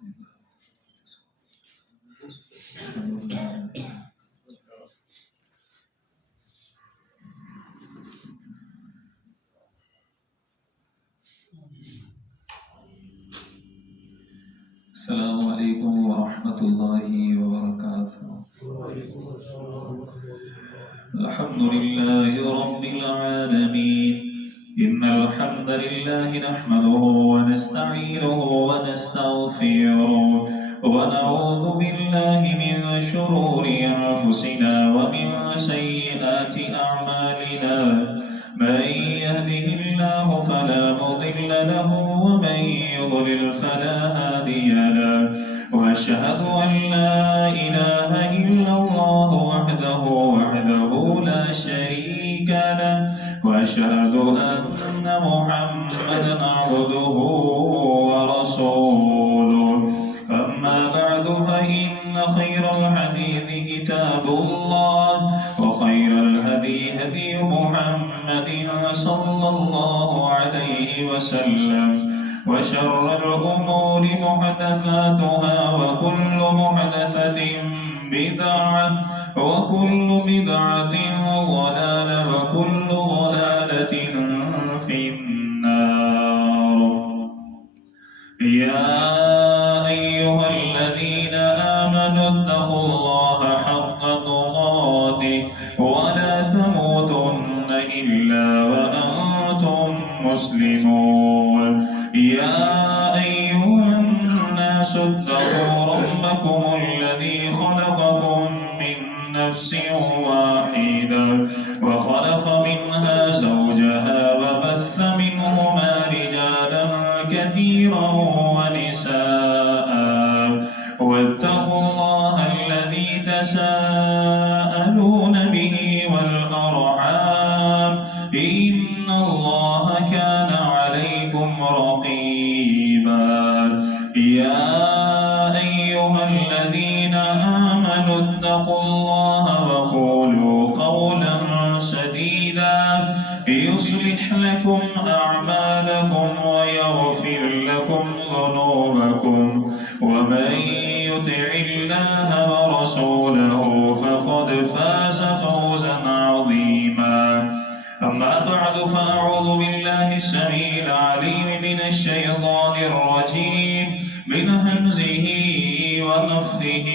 السلام عليكم ورحمة الله وبركاته. الحمد لله رب العالمين. إن الحمد لله نحمده ونستعينه ونستغفره ونعوذ بالله من شرور أنفسنا ومن سيئات أعمالنا. من يهده الله فلا مضل له ومن يضلل فلا هادي له. وأشهد أن لا إله إلا الله وحده لا شريك له. وأشهد أن محمدا عبده ورسوله. أما بعد فإن خير الحديث كتاب الله وخير الهدي هدي محمد صلى الله عليه وسلم. وشر الأمور محدثاتها وكل محدثة بدعة وكل بدعة ضلالة وكل ضلالة في النار. يا أيها الذين آمنوا اتقوا الله حق تقاته ولا تموتن إلا وأنتم مسلمون. يا أيها الناس اتقوا ربكم الذي خلقكم من نفس واحدة وخلق منها زوجها وبث منهما رجالا كثيرا ونساء. واتقوا الله الذي تساءلون به والأرحام إن الله كان عليكم رقيبا. يا أيها الذين آمنوا اتقوا الله وقولوا قولا سديدا يصلح لكم أعمالكم ويغفر لكم ذنوبكم. ومن يطع الله ورسوله فقد فاز فوزا عظيما. أما بعد فأعوذ بالله السميع العليم من الشيطان الرجيم من همزه ونفثه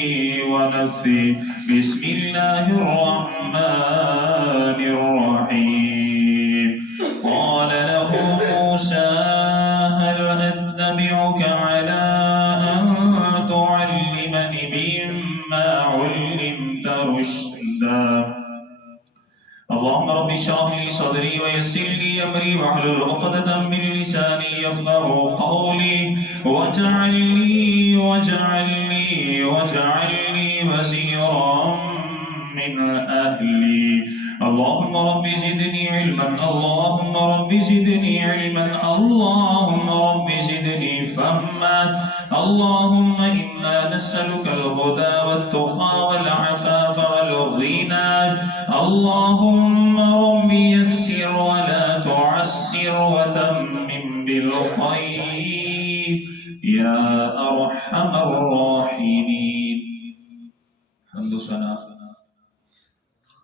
ونفثه. بسم الله الرحمن الرحيم. قال له موسى هل أتبعك على أن تعلمني مما علمت رشدا. اللهم رب اشرح لي صدري ويسر لي أمري واحلل عقدة من لساني يفقهوا قولي واجعل لي وزيرا من أهلي. اللهم رب زدني علما اللهم رب زدني علما اللهم رب زدني فهما. اللهم إنا نسألك الهدى والتقى والعفاف والغنى. اللهم رب يسر ولا تعسر وتمم بالخير يا أرحم الراحمين. حمد و ثنا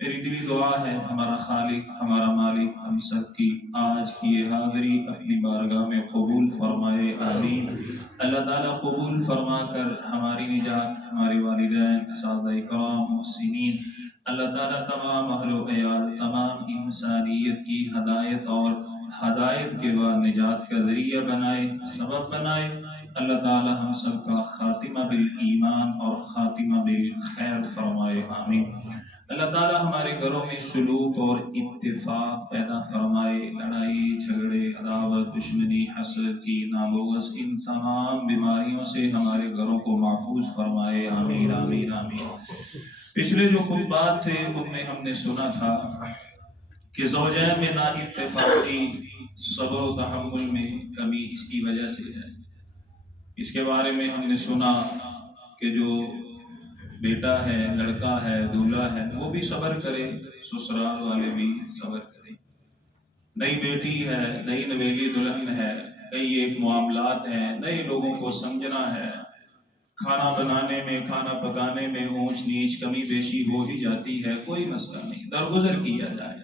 میری دلی دعا ہے ہمارا خالق ہمارا مالک ہم سب کی آج کی یہ حاضری اپنی بارگاہ میں قبول فرمائے، آمین۔ اللہ تعالیٰ قبول فرما کر ہماری نجات، ہمارے والدین، اساتذہ کرام، محسنین، اللہ تعالیٰ تمام اہل و عیال، تمام انسانیت کی ہدایت اور ہدایت کے بعد نجات کا ذریعہ بنائے، سبب بنائے۔ اللہ تعالیٰ ہم سب کا خاتمہ بالایمان اور خاتمہ بالخیر فرمائے، آمین۔ اللہ تعالیٰ ہمارے گھروں میں سلوک اور اتفاق پیدا فرمائے، لڑائی جھگڑے عداوت دشمنی حسد کی ناموس ان تمام بیماریوں سے ہمارے گھروں کو محفوظ فرمائے، آمین آمین آمین۔ پچھلے جو خطبات تھے ان میں ہم نے سنا تھا کہ زوجین میں نا اتفاقی صبر و تحمل میں کمی اس کی وجہ سے ہے۔ اس کے بارے میں ہم نے سنا کہ جو بیٹا ہے، لڑکا ہے، دولہا ہے، وہ بھی صبر کرے، سسرال والے بھی صبر کرے۔ نئی بیٹی ہے، نئی نویلی دلہن ہے، کئی ایک معاملات ہیں، نئے لوگوں کو سمجھنا ہے، کھانا بنانے میں، کھانا پکانے میں اونچ نیچ کمی بیشی ہو ہی جاتی ہے، کوئی مسئلہ نہیں، درگزر کیا جائے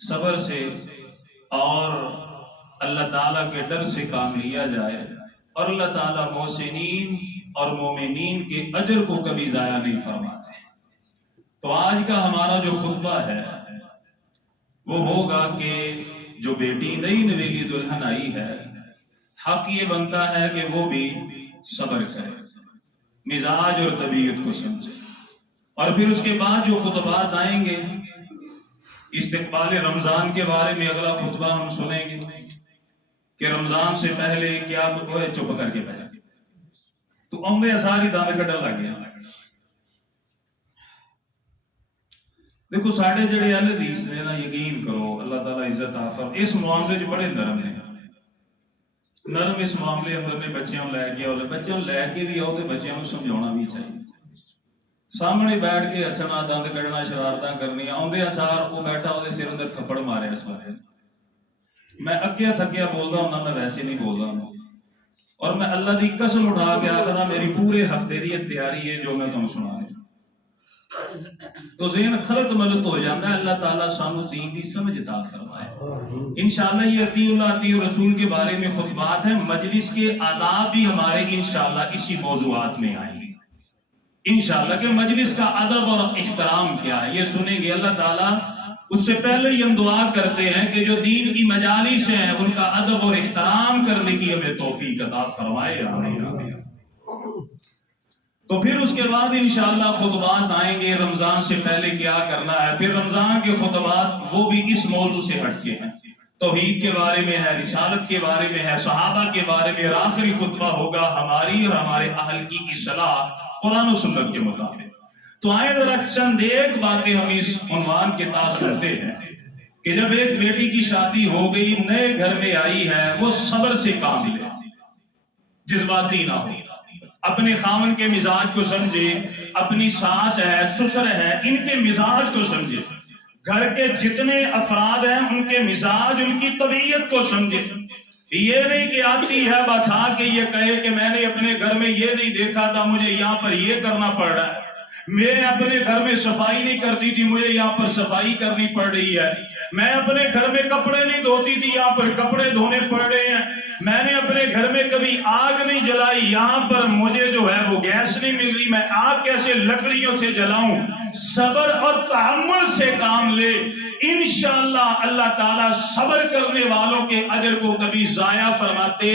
صبر سے، اور اللہ تعالیٰ کے ڈر سے کام لیا جائے، اور اللہ تعالیٰ محسنین اور مومنین کے اجر کو کبھی ضائع نہیں فرماتے۔ تو آج کا ہمارا جو خطبہ ہے وہ ہوگا کہ جو بیٹی نئی نویلی دلہن آئی ہے، حق یہ بنتا ہے کہ وہ بھی صبر کرے، مزاج اور طبیعت کو سمجھے۔ اور پھر اس کے بعد جو خطبات آئیں گے، استقبال رمضان کے بارے میں اگلا خطبہ ہم سنیں گے کہ رمضان سے پہلے کیا چپ کر کے بیٹھ تو اونگے ساری دانے کٹن لگ گیا۔ دیکھو ساڑھے جڑے اہل حدیث نے نا، یقین کرو اللہ تعالیٰ عزت آفر اس معاملے جو بڑے نرم ہیں، نرم اس معاملے اندر نے بچیاں لے کے آؤ، بچیاں لے کے بھی آؤ تو بچیاں کو سمجھانا بھی چاہیے۔ سامنے بیٹھ کے ہسنا، دند کڑنا، شرارتاں کرنی، آندے سار وہ بیٹھا وہ سر اندر تھپڑ مارے اس بارے۔ میں اکیا تھکیا بولدا ہوں، میں ویسے نہیں بولدا ہوں، اور میں اللہ دی قسم اٹھا کے آخر میری پورے ہفتے دی تیاری ہے جو میں تمہیں سنا رہا ہوں۔ تو ذہن خلط ملت ہو جاتا ہے۔ اللہ تعالیٰ سانو دین دی سمجھ عطا فرمائے۔ انشاءاللہ یہ اطیع اللہ اطیع رسول کے بارے میں خطبات ہیں، مجلس کے آداب بھی ہمارے انشاءاللہ اسی موضوعات میں آئیں گے انشاءاللہ، کہ مجلس کا ادب اور احترام کیا ہے یہ سنیں گے۔ اللہ تعالیٰ اس سے پہلے ہی ہم دعا کرتے ہیں کہ جو دین کی مجالس ہیں ان کا ادب اور احترام کرنے کی ہمیں توفیق عطا فرمائے، آمین آمین۔ تو پھر اس کے بعد انشاءاللہ خطبات آئیں گے، رمضان سے پہلے کیا کرنا ہے۔ پھر رمضان کے خطبات وہ بھی اس موضوع سے ہٹ کے ہیں، توحید کے بارے میں ہے، رسالت کے بارے میں ہے، صحابہ کے بارے میں۔ آخری خطبہ ہوگا ہماری اور ہمارے اہل کی اصلاح قرآن و سنت کے مطابق۔ تو آئے ذرا چند ایک باتیں ہم اس عنوان کے تحت سنتے ہیں کہ جب ایک بیٹی کی شادی ہو گئی، نئے گھر میں آئی ہے، وہ صبر سے کام لے، جذباتی نہ ہو، اپنے خاوند کے مزاج کو سمجھے، اپنی ساس ہے، سسر ہے، ان کے مزاج کو سمجھے، گھر کے جتنے افراد ہیں ان کے مزاج، ان کی طبیعت کو سمجھے۔ یہ نہیں کہ آتی ہے بس آ کے یہ کہے کہ میں نے اپنے گھر میں یہ نہیں دیکھا تھا، مجھے یہاں پر یہ کرنا پڑ رہا ہے، میں اپنے گھر میں صفائی نہیں کرتی تھی، مجھے یہاں پر صفائی کرنی پڑ رہی ہے، میں اپنے گھر میں کپڑے نہیں دھوتی تھی، یہاں پر کپڑے دھونے پڑ رہے ہیں، میں نے اپنے گھر میں کبھی آگ نہیں جلائی، یہاں پر مجھے جو ہے وہ گیس نہیں مل رہی، میں آگ کیسے لکڑیوں سے جلاؤں۔ صبر اور تحمل سے کام لے، انشاءاللہ اللہ تعالیٰ صبر کرنے والوں کے اجر کو کبھی ضائع فرماتے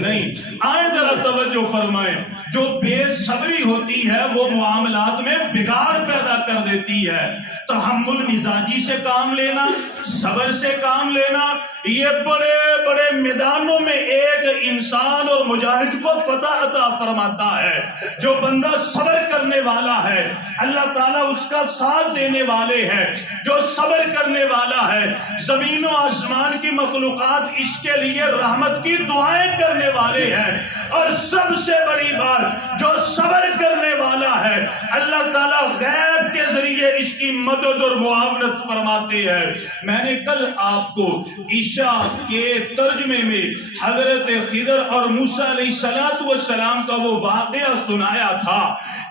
نہیں۔ آئے ذرا توجہ فرمائیں، جو بے صبری ہوتی ہے وہ معاملات میں بگاڑ پیدا کر دیتی ہے۔ تحمل مزاجی سے کام لینا، صبر سے کام لینا، یہ بڑے بڑے میدانوں میں ایک انسان اور مجاہد کو فتح عطا فرماتا ہے۔ جو بندہ صبر کرنے والا ہے اللہ تعالیٰ اس کا ساتھ دینے والے ہیں۔ جو صبر کرنے والا ہے زمین و آسمان کی مخلوقات اس کے لیے رحمت کی دعائیں کرنے والے ہیں۔ اور سب سے بڑی بات، جو صبر کرنے والا ہے اللہ تعالیٰ غیب کے ذریعے اس کی مدد اور معاونت فرماتے ہیں۔ میں نے کل آپ کو عشاء کے ترجمے میں حضرت خضر اور موسیٰ علیہ السلام کا وہ واقعہ سنایا تھا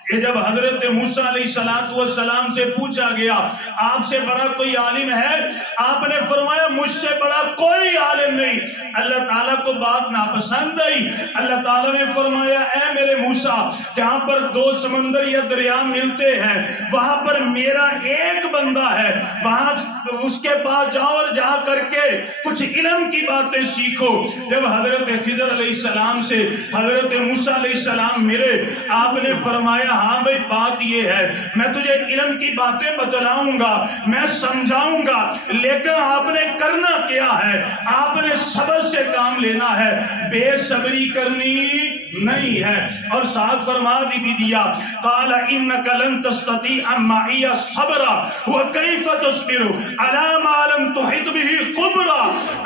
کہ جب حضرت موسیٰ علیہ السلام سے پوچھا گیا آپ سے بڑا کوئی عالم ہے؟ آپ نے فرمایا مجھ سے بڑا کوئی عالم نہیں۔ اللہ تعالیٰ کو بات ناپسند آئی۔ اللہ تعالیٰ نے فرمایا اے میرے موسیٰ، جہاں پر دو سمندر یا دریا ملتے ہیں وہاں پر میرا ایک بندہ ہے، وہاں اس کے پاس جاؤ اور جا کر کے کچھ علم کی باتیں سیکھو۔ جب حضرت خضر علیہ السلام سے حضرت موسیٰ علیہ السلام ملے، آپ نے فرمایا ہاں بھئی بات یہ ہے میں تجھے علم کی باتیں بتلاؤں گا، میں سمجھاؤں گا، لیکن آپ نے کرنا کیا ہے؟ آپ نے صبر سے کام لینا ہے، بے صبری کرنی نہیں ہے۔ اور ساتھ فرما بھی دیا قال انک لن تستطیع معی صبرا وکیف تصبر علی ما لم تحط به خبرا۔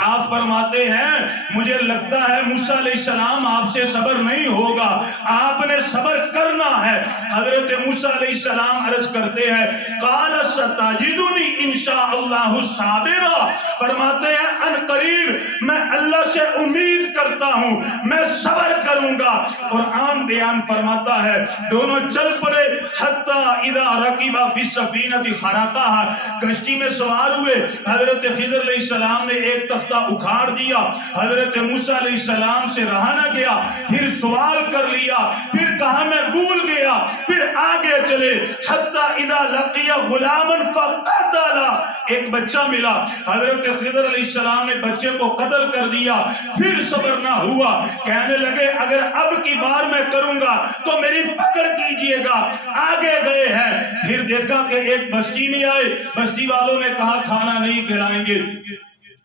آپ فرماتے ہیں مجھے لگتا ہے موسیٰ علیہ السلام آپ سے صبر نہیں ہوگا، آپ نے صبر کرنا ہے۔ حضرت موسیٰ علیہ السلام عرض کرتے ہیں قال ستجدنی انشاء اللہ صابرا، فرماتے ہیں ان قریب میں اللہ سے امید کرتا ہوں میں صبر کروں گا۔ قرآن بیان فرماتا ہے دونوں چل پڑے حتی اذا رکبا فی السفینہ خرقها، کشتی میں سوار ہوئے۔ حضرت خضر علیہ السلام نے ایک تختہ اکھاڑ دیا، حضرت موسیٰ علیہ السلام سے رہا نہ گیا، پھر سوال کر لیا، پھر کہا میں بھول گیا، پھر آگے چلے حتی اذا لقی غلاما فقتلا، ایک بچہ ملا، حضرت خضر علیہ السلام نے بچے کو قتل کر دیا، پھر صبر نہ ہوا، کہنے لگے اگر اب کی بار میں کروں گا تو میری پکڑ کیجئے گا۔ آگے گئے ہیں، پھر دیکھا کہ ایک بستی میں آئے، بستی والوں نے کہا کھانا نہیں کھلائیں گے۔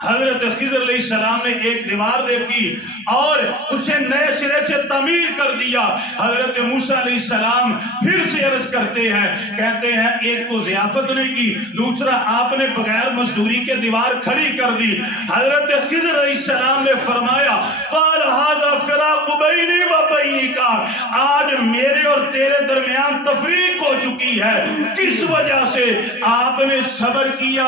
حضرت خضر علیہ السلام نے ایک دیوار دیکھی اور اسے نئے سرے سے تعمیر کر دیا۔ حضرت موسیٰ علیہ السلام پھر سے عرض کرتے ہیں، کہتے ہیں ایک تو ضیافت نہیں کی، دوسرا آپ نے بغیر مزدوری کے دیوار کھڑی کر دی۔ حضرت خضر علیہ السلام نے فرمایا قال ھذا فراق بینی و بینک، آج میرے اور تیرے درمیان تفریق ہو چکی ہے۔ کس وجہ سے؟ آپ نے صبر کیا،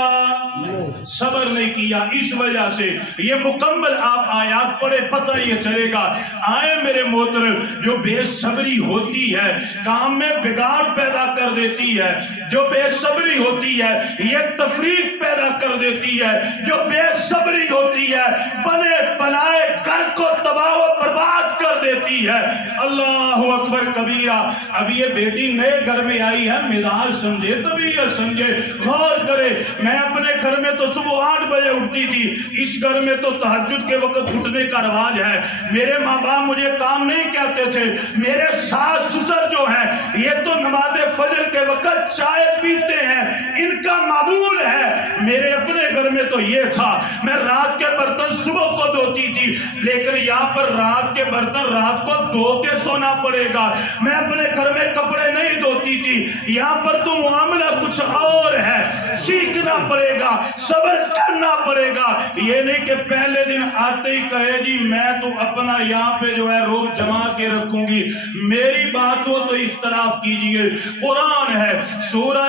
صبر نہیں کیا، اس وجہ سے۔ یہ مکمل آپ آیات پڑھے پتہ یہ چلے گا۔ آئے میرے محترم، جو بے صبری ہوتی ہے کام میں بگاڑ پیدا کر دیتی ہے، جو بے صبری ہوتی ہے یہ تفریق پیدا کر دیتی ہے، جو بے صبری ہوتی ہے بنے بنائے گھر کو تباہ و برباد کر دیتی ہے۔ اللہ اکبر کبیرہ۔ اب یہ بیٹی نئے گھر میں آئی ہے، مزاج سمجھے طبیعت سمجھے، غور کرے۔ میں اپنے گھر میں تو صبح 8 بجے اٹھتی تھی، اس گھر میں تو تہجد کے وقت اٹھنے کا رواج ہے۔ میرے ماں باپ مجھے کام نہیں کہتے تھے، میرے ساس سسر جو ہیں یہ تو نماز فجر کے وقت چائے پیتے ہیں، ان کا معمول ہے۔ میرے اپنے گھر میں تو یہ تھا میں رات کے برتن صبح کو دھوتی تھی، لیکن یہاں پر رات کے برتن رات کو دھو کے سونا پڑے گا۔ میں اپنے گھر میں کپڑے نہیں دھوتی تھی، یہاں پر تو معاملہ کچھ اور ہے، سیکھنا پڑے گا، صبر کرنا پڑے گا۔ یہ نہیں کہ پہلے دن آتے ہی کہے جی میں تو اپنا یہاں پہ جو ہے روب جما کے رکھوں گی، میری بات ہو تو اختلاف کیجئے۔ قرآن ہے، سورہ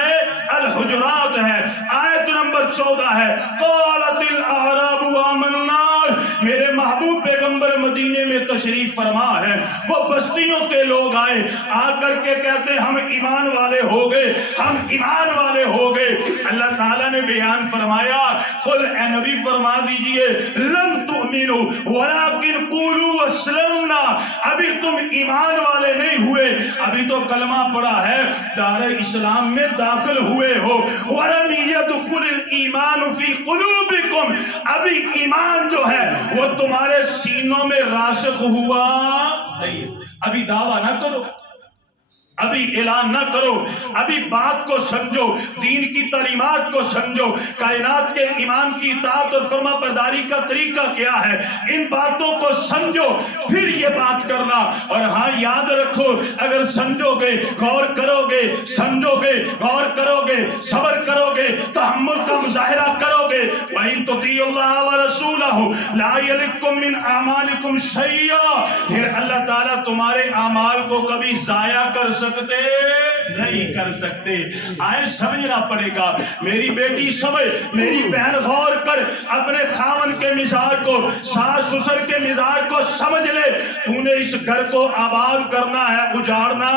الحجرات ہے، آیت نمبر 14 ہے، قالت الاعراب آمنا۔ میرے محبوب پیغمبر مدینے میں تشریف فرما ہے، وہ بستیوں کے لوگ آئے، آ کر کے کہتے ہیں ہم ایمان والے ہو گئے، ہم ایمان والے ہو گئے۔ اللہ تعالیٰ نے بیان فرمایا قل اے نبی فرما دیجئے لم تؤمنوا ولکن قولوا اسلمنا، ابھی تم ایمان والے نہیں ہوئے، ابھی تو کلمہ پڑا ہے، دار اسلام میں داخل ہوئے ہو۔ ولم يدخل الایمان فی قلوبکم، ابھی ایمان جو ہے وہ تمہارے سینوں میں راسخ ہوا نہیں۔ ابھی دعویٰ نہ کرو، ابھی اعلان نہ کرو، ابھی بات کو سمجھو، دین کی تعلیمات کو سمجھو، کائنات کے ایمان کی اطاعت اور فرما برداری کا طریقہ کیا ہے، ان باتوں کو سمجھو پھر یہ بات کرنا۔ اور ہاں یاد رکھو اگر سمجھو گے، غور کرو گے، سمجھو گے، غور کرو گے، صبر کرو گے، تحمل کا مظاہرہ کرو گے، وَإِن تُطِيعُوا اللَّهَ وَرَسُولَهُ لَا يَلِتْكُم مِّنْ أَعْمَالِكُمْ شَيْئًا، پھر اللہ تعالیٰ تمہارے اعمال کو کبھی ضائع کر سکتے نہیں کر سکتے. آئے سمجھنا پڑے گا. میری بیٹی سمجھ, میری بہن غور کر, اپنے خاون کے مزاج کو, ساس سسر کے مزاج کو سمجھ لے. تو نے اس گھر کو آباد کرنا ہے, اجاڑنا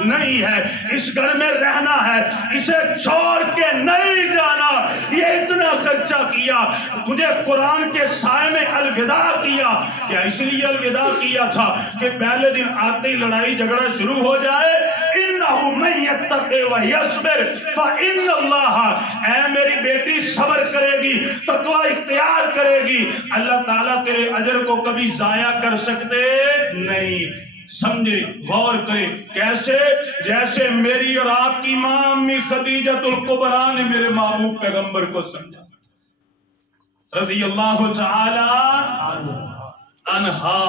نہیں ہے. اس گھر میں رہنا ہے, اسے چھوڑ کے نہیں جانا. یہ اتنا خرچہ کیا, تجھے قرآن کے سائے میں الوداع کیا. کیا اس لیے الوداع کیا تھا کہ پہلے دن آتے ہی لڑائی جھگڑا شروع ہو جائے؟ انہو من یتقی و یصبر فإن اللہ, اے میری بیٹی صبر کرے گی, تقوی اختیار کرے گی, اللہ تعالیٰ تیرے اجر کو کبھی ضائع کر سکتے نہیں. سمجھے, غور کرے. کیسے؟ جیسے میری اور آپ کی ماں امی خدیجۃ الکبریٰ نے میرے محبوب پیغمبر کو سمجھا رضی اللہ تعالی عنہا.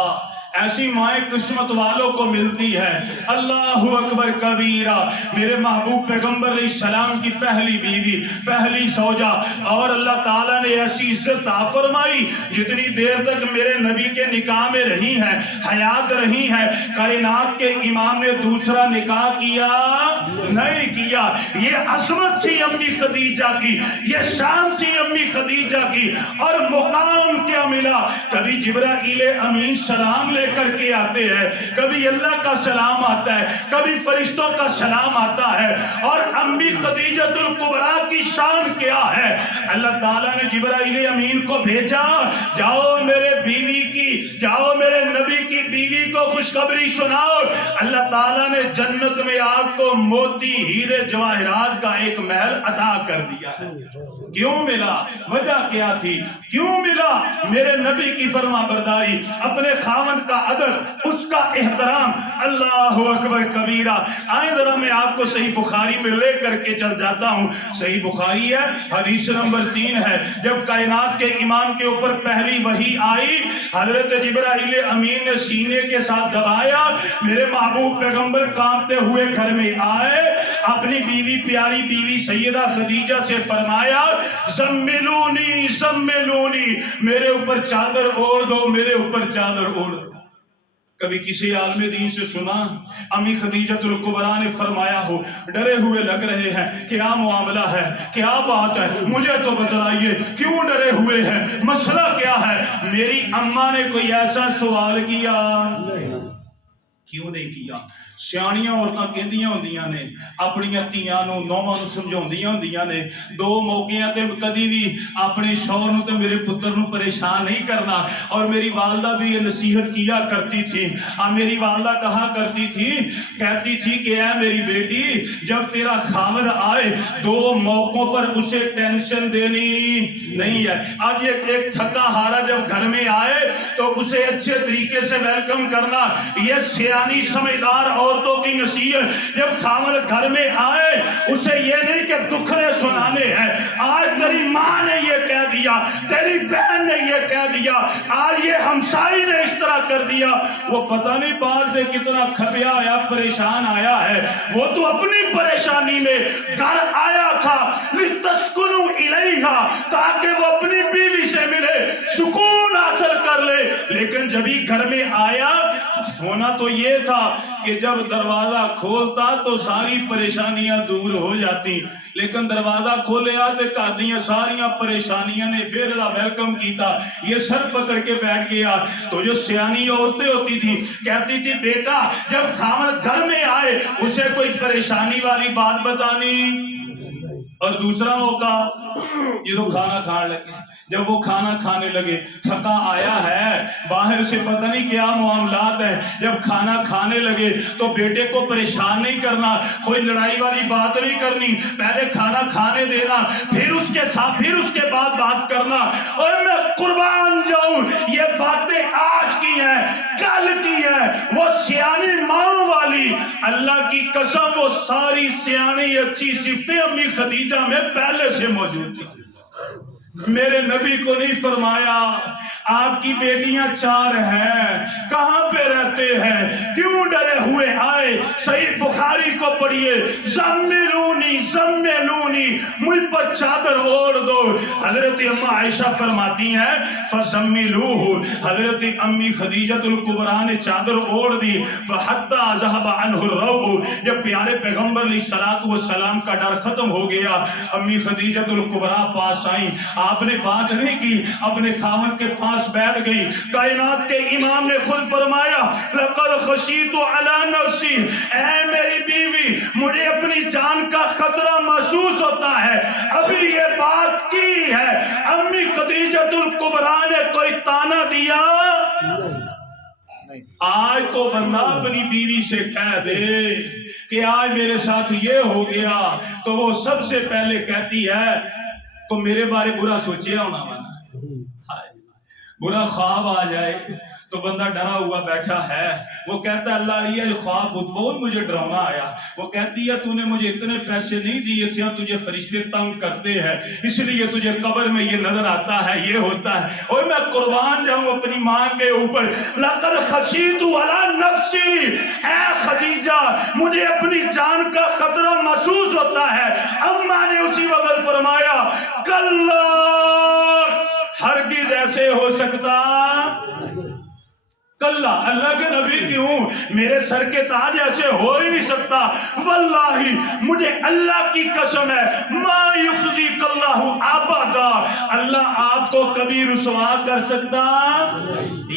ایسی مائیں قسمت والوں کو ملتی ہے. اللہ اکبر کبیرہ. میرے محبوب پیغمبر علیہ السلام کی پہلی بیوی, پہلی زوجہ, اور اللہ تعالیٰ نے ایسی عزت عطا فرمائی جتنی دیر تک میرے نبی کے نکاح میں رہی ہیں, حیات رہی ہیں, کائنات کے امام نے دوسرا نکاح کیا نہیں کیا. یہ عظمت تھی امی خدیجہ کی, یہ شان تھی امی خدیجہ کی. اور مقام کیا ملا؟ کبھی جبرائیل امین سلام لے کر کے آتے ہیں, کبھی اللہ کا سلام آتا ہے, کبھی فرشتوں کا سلام آتا ہے. اور امی خدیجۃ الکبریٰ کی شان کیا ہے؟ اللہ تعالیٰ نے جبرائیل امین کو بھیجا, جاؤ میرے بیوی کی, جاؤ میرے نبی کی بیوی کو خوشخبری سناؤ. اللہ تعالیٰ نے جنت میں آپ کو موتی, ہیرے, جواہرات کا ایک محل عطا کر دیا ہے. کیوں ملا؟ وجہ کیا تھی؟ کیوں ملا؟ میرے نبی کی فرما برداری, اپنے خاوند کا ادب, اس کا احترام. اللہ اکبر کبیرہ. آئیں ذرا میں آپ کو صحیح بخاری میں لے کر کے چل جاتا ہوں. صحیح بخاری ہے, حدیث نمبر 3 ہے. جب کائنات کے امام کے اوپر پہلی وحی آئی, حضرت جبرائیل امین نے سینے کے ساتھ دبایا, میرے محبوب پیغمبر کانپتے ہوئے گھر میں آئے, اپنی بیوی, پیاری بیوی سیدہ خدیجہ سے فرمایا, زملونی زملونی, میرے اوپر چادر اوڑھ دو, میرے اوپر چادر اوڑھ دو. کبھی کسی عالم دین سے سنا امی خدیجۃ الکبریٰ نے فرمایا ہو, ڈرے ہوئے لگ رہے ہیں, کیا معاملہ ہے, کیا بات ہے, مجھے تو بتلائیے, کیوں ڈرے ہوئے ہیں, مسئلہ کیا ہے؟ میری اماں نے کوئی ایسا سوال کیا کیوں نہیں کیا؟ سیاڑیاں عورتاں کہندیاں ہوندیاں نے, اپنیاں تیاں نو, نوواں نو سمجھاؤندیاں ہوندیاں نے, دو موقعیاں تے کدی بھی اپنے شوہر نو تے میرے پتر نو پریشان نہیں کرنا. اور میری والدہ بھی یہ نصیحت کیا کرتی تھی. میری والدہ کہا کرتی تھی, کہتی تھی کہ اے میری بیٹی, جب تیرا خاوند آئے, دو موقعوں پر اسے ٹینشن دینی نہیں ہے. اب یہ ایک تھکا ہارا جب گھر میں آئے تو اسے اچھے طریقے سے ویلکم کرنا, یہ سیانی سمجھدار عورتوں کی نصیحت. جب خاوند گھر میں آئے, اسے یہ نہیں کہ دکھڑے سنانے ہیں, آج تیری ماں نے یہ کہہ دیا, تیری بہن نے یہ کہہ دیا, آج یہ ہمسائی نے اس طرح کر دیا. وہ پتہ نہیں باہر سے کتنا کھپیا آیا, پریشان آیا ہے, وہ تو اپنی پریشانی میں گھر آیا تھا, لِتَسْكُنُوا إِلَيْهَا, تاکہ وہ اپنی بیوی سے ملے, سکون حاصل کر لے. لیکن جب ہی گھر میں آیا, ہونا تو یہ تھا کہ جب دروازہ کھولتا تو ساری پریشانیاں دور ہو جاتی, لیکن دروازہ کھولے آتے کہدیاں ساریاں پریشانیاں نے پھر ویلکم کیتا, یہ سر پکڑ کے بیٹھ گیا. تو جو سیانی عورتیں ہوتی تھی, کہتی تھی بیٹا جب خاوند گھر میں آئے اسے کوئی پریشانی والی بات بتانی. اور دوسرا موقع, یہ تو کھانا کھان لگے, جب وہ کھانا کھانے لگے, تھکا آیا ہے, باہر سے پتہ نہیں کیا معاملات ہے, جب کھانا کھانے لگے تو بیٹے کو پریشان نہیں کرنا, کوئی لڑائی والی بات نہیں کرنی, پہلے کھانا کھانے دینا, پھر اس کے ساتھ پھر اس کے بعد بات کرنا. اور میں قربان جاؤں, یہ باتیں آج کی ہیں, کل کی ہیں. وہ سیانی ماں والی, اللہ کی قسم, وہ ساری سیانی اچھی صفتیں امی خدیجہ میں پہلے سے موجود تھی. میرے نبی کو نہیں فرمایا آپ کی بیٹیاں 4 ہیں, کہاں پہ رہتے ہیں, کیوں ڈرے ہوئے آئے, صحیح بخاری کو پڑھیے، زملونی زملونی، مجھ پر چادر اوڑھ دو۔ حضرت اماں عائشہ فرماتی ہیں فزملوہ، حضرت امی خدیجہ الکبریٰ نے چادر اوڑھ دی، فحتی ذہب عنہ الرعب، جب پیارے پیغمبر علیہ السلام کا ڈر ختم ہو گیا، امی خدیجہ الکبریٰ پاس آئیں، آپ نے بات نہیں کی، اپنے خاوند کے پاس بیٹھ گئی۔ کائنات کے امام نے خود فرمایا لقد خشیت علی نفسی، اے میری بیوی مجھے اپنی جان کا خطرہ محسوس ہوتا ہے۔ ابھی یہ بات کی ہے، امی خدیجہ الکبریٰ نے کوئی تانا دیا؟ آج تو بندہ اپنی بیوی سے کہہ دے کہ آج میرے ساتھ یہ ہو گیا تو وہ سب سے پہلے کہتی ہے تو میرے بارے برا سوچے ہونا مانا، برا خواب آ جائے تو بندہ ڈرا ہوا بیٹھا ہے، وہ کہتا ہے اللہ یہ خواب بہت مجھے ڈراؤنا آیا، وہ کہتی ہے تو نے مجھے اتنے پیسے نہیں دیے تھے، تجھے فرشتے تنگ کرتے ہیں اس لیے تجھے قبر میں یہ نظر آتا ہے، یہ ہوتا ہے۔ اور میں قربان جاؤں اپنی ماں کے اوپر، لقد خشیت علی نفسی، اے خدیجہ مجھے اپنی جان کا خطرہ محسوس ہوتا ہے۔ اماں نے اسی وقت فرمایا کلا، ہرگز ایسے ہو سکتا، کلا اللہ کے نبی کیوں، میرے سر کے تاج ایسے ہو ہی نہیں سکتا، واللہ مجھے اللہ کی قسم ہے ما یخزیک اللہ ابدا، اللہ آپ کو کبھی رسوا کر سکتا۔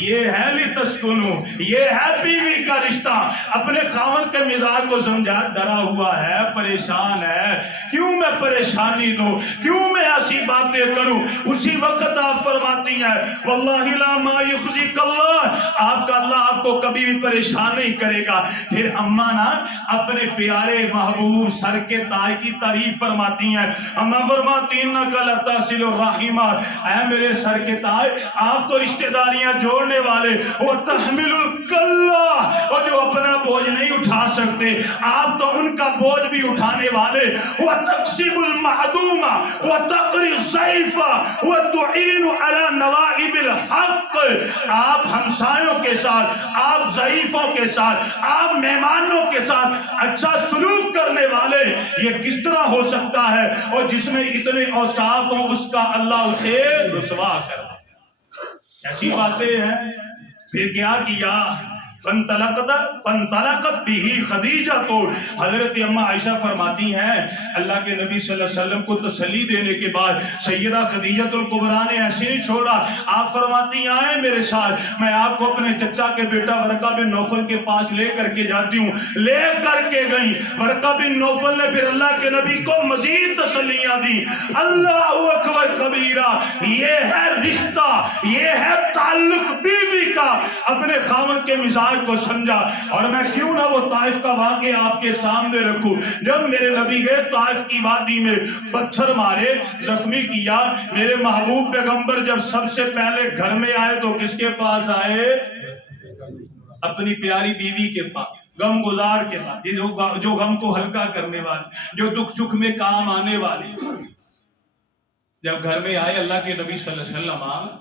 یہ ہے لتسکنو، یہ ہے بیوی کا رشتہ۔ اپنے خاوند کے مزاج کو سمجھا، ڈرا ہوا ہے، پریشان ہے، کیوں میں پریشانی دوں، کیوں میں ایسی باتیں کروں؟ اسی وقت آپ فرماتی ہیں واللہ لا ما یخزیک اللہ، آپ کا اللہ آپ کو کبھی بھی پریشان نہیں کرے گا۔ پھر اماں نا اپنے پیارے محبوب سر کے تاج کی تعریف فرماتی ہیں، اماں فرماتی ہیں انک لتصل الرحم، اے میرے سر کے تاج آپ تو رشتہ داریاں جوڑنے والے، وتحمل الکلہ، اور جو اپنا بوجھ نہیں اٹھا سکتے آپ تو ان کا بوجھ بھی اٹھانے والے، وتکسب المعدوم وتقری الضیف وتعین علی نوائب الحق، آپ ہمسایوں کے ساتھ، آپ ضعیفوں کے ساتھ، آپ مہمانوں کے ساتھ اچھا سلوک کرنے والے، یہ کس طرح ہو سکتا ہے؟ اور جس میں اتنے اوصاف ہوں اس کا اللہ اسے رسوا کر دے۔ ایسی باتیں ہیں۔ پھر کیا کیا؟ فانطلقت بھی خدیجہ، تو حضرت اماں عائشہ فرماتی ہیں اللہ کے نبی صلی اللہ علیہ وسلم کو تسلی دینے کے بعد سیدہ خدیجہ الکبریٰ نے ایسے نہیں چھوڑا، آپ فرماتی آئیں میرے ساتھ، میں آپ کو اپنے چچا کے بیٹا ورقہ بن نوفل کے پاس لے کر کے جاتی ہوں۔ لے کر کے گئیں، ورقہ بن نوفل نے پھر اللہ کے نبی کو مزید تسلیاں دی۔ اللہ اکبر کبیرہ، یہ ہے رشتہ، یہ ہے تعلق بیوی کا، اپنے خاوند کے مزاج کو سمجھا۔ اور میں کیوں نہ وہ طائف کا واقعہ آپ کے سامنے رکھوں، جب میرے نبی گئے طائف کی وادی میں، پتھر مارے، زخمی کیا، میرے محبوب پیغمبر جب سب سے پہلے گھر میں آئے تو کس کے پاس آئے؟ اپنی پیاری بیوی کے پاس، غم گزار کے پاس، جو غم کو ہلکا کرنے والی، جو دکھ سکھ میں کام آنے والی۔ جب گھر میں آئے اللہ کے نبی صلی اللہ علیہ وسلم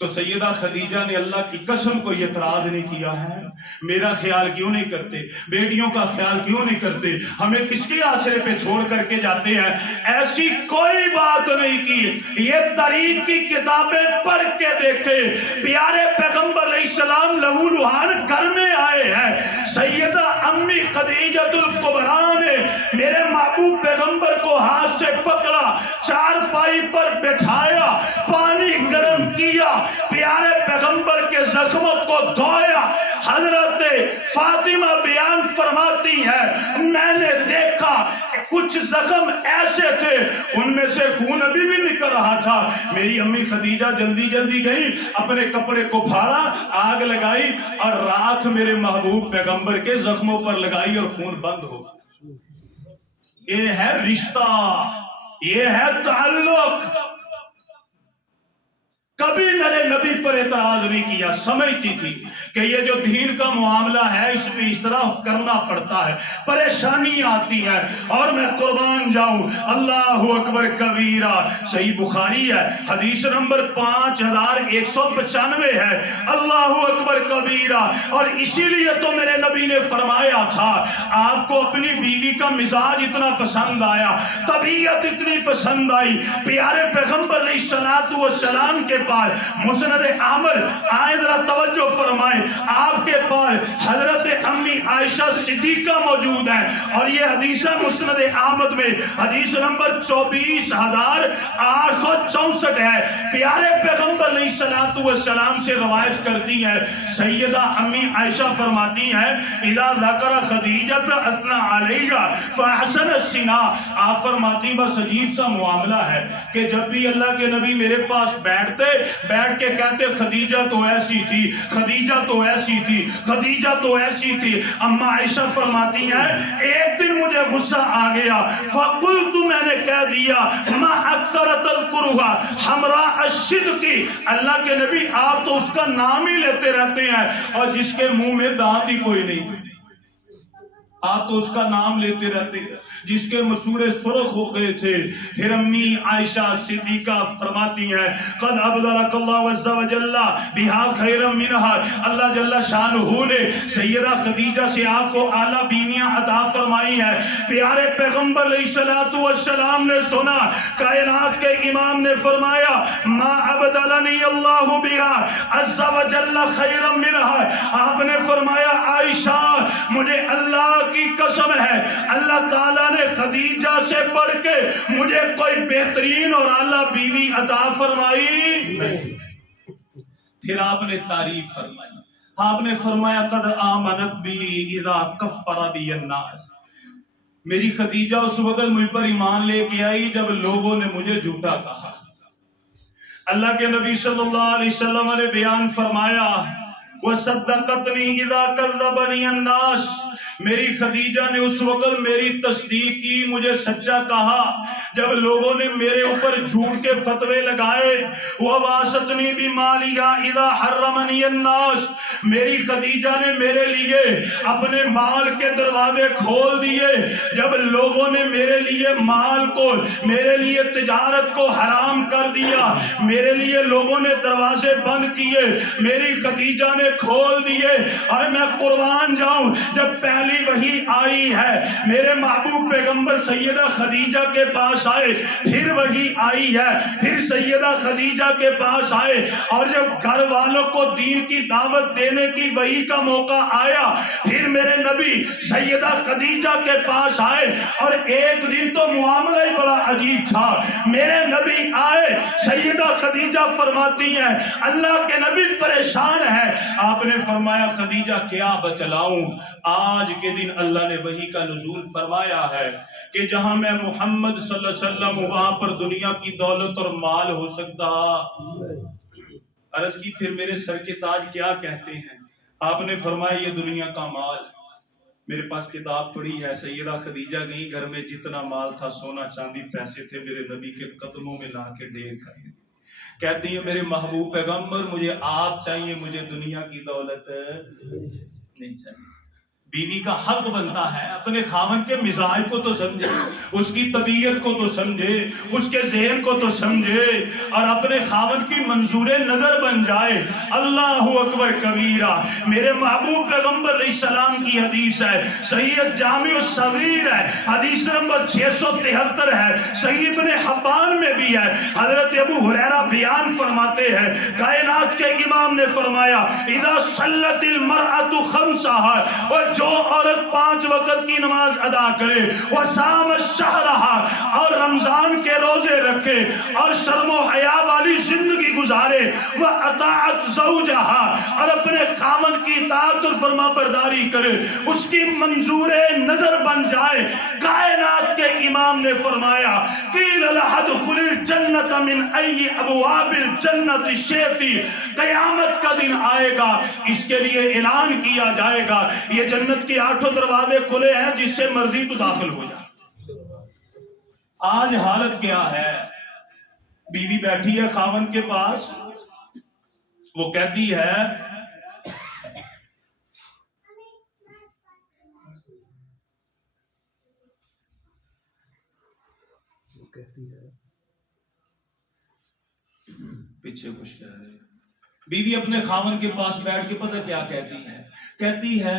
تو سیدہ خدیجہ نے اللہ کی قسم کو اعتراض نہیں کیا ہے، میرا خیال کیوں نہیں کرتے، بیٹیوں کا خیال کیوں نہیں کرتے، ہمیں کس کے آسرے پہ چھوڑ کر کے جاتے ہیں؟ ایسی کوئی بات نہیں کی۔ یہ تاریخ کی کتابیں پڑھ کے دیکھے، پیارے پیغمبر علیہ السلام لہو لہان گھر میں آئے ہیں، سیدہ امی خدیجہ الکبریٰ نے میرے محبوب پیغمبر کو ہاتھ سے پکڑا، چارپائی پر بٹھایا، پانی گرم کیا، پیارے پیغمبر کے زخموں کو دھویا۔ حضرت فاطمہ بیان فرماتی ہے میں نے دیکھا کچھ زخم ایسے تھے ان میں سے خون ابھی بھی نکل رہا تھا۔ میری امی خدیجہ جلدی جلدی گئی، اپنے کپڑے کو پھاڑا، آگ لگائی اور رات میرے محبوب پیغمبر کے زخموں پر لگائی اور خون بند ہو گیا۔ یہ ہے رشتہ، یہ ہے تعلق۔ کبھی میرے نبی پر اعتراض نہیں کیا، سمجھتی تھی کہ یہ جو دین کا معاملہ ہے اس میں اس طرح کرنا پڑتا ہے، پریشانی آتی ہے، اور میں قربان جاؤں، اللہ اکبر کبیرہ، صحیح بخاری ہے، حدیث نمبر 5195 ہے، اللہ اکبر کبیرہ۔ اور اسی لیے تو میرے نبی نے فرمایا تھا، آپ کو اپنی بیوی کا مزاج اتنا پسند آیا، طبیعت اتنی پسند آئی، پیارے پیغمبر علیہ السلام کے پاس مسند احمد، آئے ذرا توجہ فرمائیں، آپ کے پاس حضرت امی عائشہ صدیقہ موجود ہے، اور یہ حدیث مسند احمد میں حدیث نمبر 24864 ہے۔ پیارے پیغمبر علیہ السلام سے روایت کرتی ہے، سیدہ امی عائشہ فرماتی ہیں، اذا ذکر خدیجہ اثنا علیہ فاحسن الثناء، آپ فرماتی بس عجیب سا معاملہ ہے کہ جب بھی اللہ کے نبی میرے پاس بیٹھ کے کہتے خدیجہ تو ایسی تھی، خدیجہ تو ایسی تھی، خدیجہ تو ایسی تھی۔ اما عائشہ فرماتی ہیں ایک دن مجھے غصہ آ گیا، فقلت، میں نے کہہ دیا، ما اکثر تذکرها حمراء الصدق، اللہ کے نبی آپ تو اس کا نام ہی لیتے رہتے ہیں اور جس کے منہ میں دانت ہی کوئی نہیں تھے، آپ تو اس کا نام لیتے رہتے ہیں، جس کے مسوڑے سرخ ہو گئے تھے۔ پھر امی عائشہ صدیقہ فرماتی ہیں، قد ابدلک اللہ عز و جل بہا خیرا منہا، اللہ جل شانہ نے سیدہ خدیجہ سے آپ کو اعلیٰ بیویاں عطا فرمائی ہیں۔ پیارے پیغمبر علیہ السلام نے سنا، کائنات کے امام نے فرمایا، ما ابدلنی اللہ بہا عز و جل خیرا منہا، آپ نے فرمایا عائشہ مجھے اللہ کی قسم ہے، اللہ تعالیٰ نے خدیجہ سے بڑھ کے مجھے کوئی بہترین اور اعلیٰ بیوی عطا فرمائی۔ پھر آپ نے تعریف فرمائی، آپ نے فرمایا قد آمنت بی اذا کفر بی الناس، میری خدیجہ اس وقت مجھ پر ایمان لے کے آئی جب لوگوں نے مجھے جھوٹا کہا۔ اللہ کے نبی صلی اللہ علیہ وسلم نے بیان فرمایا، وَصَدَّقَتْنِي إِذَا كَذَّبَنِي النَّاسُ، میری خدیجہ نے اس وقت میری تصدیق کی، مجھے سچا کہا جب لوگوں نے میرے اوپر جھوٹ کے فتوے لگائے۔ وَوَاسَطْنِي بِمَالِهَا إِذَا حَرَّمَنِي النَّاسُ، میری خدیجہ نے میرے لیے اپنے مال کے دروازے کھول دیے جب لوگوں نے میرے لیے مال کو، میرے لیے تجارت کو حرام کر دیا، میرے لیے لوگوں نے دروازے بند کیے، میری خدیجہ نے کھول دیے۔ اور میں قربان جاؤں، جب پہلی وحی آئی ہے میرے محبوب پیغمبر سیدہ خدیجہ کے پاس آئے، پھر وحی آئی ہے، پھر سیدہ خدیجہ کے پاس آئے، اور جب گھر والوں کو دین کی دعوت دینے کی وحی کا موقع آیا، پھر میرے نبی سیدہ خدیجہ کے پاس آئے۔ اور ایک دن تو معاملہ ہی بڑا عجیب تھا، میرے نبی آئے، سیدہ خدیجہ فرماتی ہیں اللہ کے نبی پریشان ہے، آپ نے فرمایا خدیجہ کیا بتلاؤں؟ آج کے دن اللہ نے وحی کا نزول فرمایا ہے کہ جہاں میں محمد صلی اللہ علیہ وسلم وہاں پر دنیا کی دولت اور مال ہو سکتا۔ عرض کی پھر میرے سر کے تاج کیا کہتے ہیں؟ آپ نے فرمایا یہ دنیا کا مال۔ میرے پاس کتاب پڑھی ہے، سیدہ خدیجہ گئی، گھر میں جتنا مال تھا، سونا چاندی پیسے تھے، میرے نبی کے قدموں میں لا کے ڈھیر کر کہتی ہیں میرے محبوب پیغمبر مجھے آپ چاہیے، مجھے دنیا کی دولت نہیں چاہیے۔ بیوی کا حق بنتا ہے اپنے خاوند کے مزاج کو تو سمجھے، اس کی طبیعت کو تو سمجھے، اس کے ذہن کو تو سمجھے، اور اپنے خاوند کی منظور نظر بن جائے۔ اللہ اکبر کبیرہ۔ میرے محبوب پیغمبر علیہ السلام کی حدیث ہے، صحیح جامع الصغیر ہے، حدیث نمبر 673 ہے، صحیح ابن حبان میں بھی ہے۔ حضرت ابو ہریرہ بیان فرماتے ہیں، کائنات کے امام نے فرمایا اذا صلت المرأة خمسها، اور جو عورت 5 وقت کی نماز ادا کرے، وصام شہرها، اور رمضان کے روزے رکھے، اور شرم و حیا والی زندگی گزارے، واطاعت زوجها، اور اپنے خاوند کی اطاعت اور فرما برداری کرے، اس کی منظور نظر بن جائے۔ کائنات کے امام نے فرمایا قیل لها ادخل الجنة من ای ابواب الجنة شئتی، قیامت کا دن آئے گا، اس کے لیے اعلان کیا جائے گا یہ جنت کے 8 دروازے کھلے ہیں، جس سے مرضی تو داخل ہو جائے۔ آج حالت کیا ہے؟ بیوی بیٹھی ہے خاوند کے پاس، وہ کہتی ہے پیچھے کچھ کہہ رہے ہیں. بیوی اپنے خاوند کے پاس بیٹھ کے پتہ کیا کہتی ہے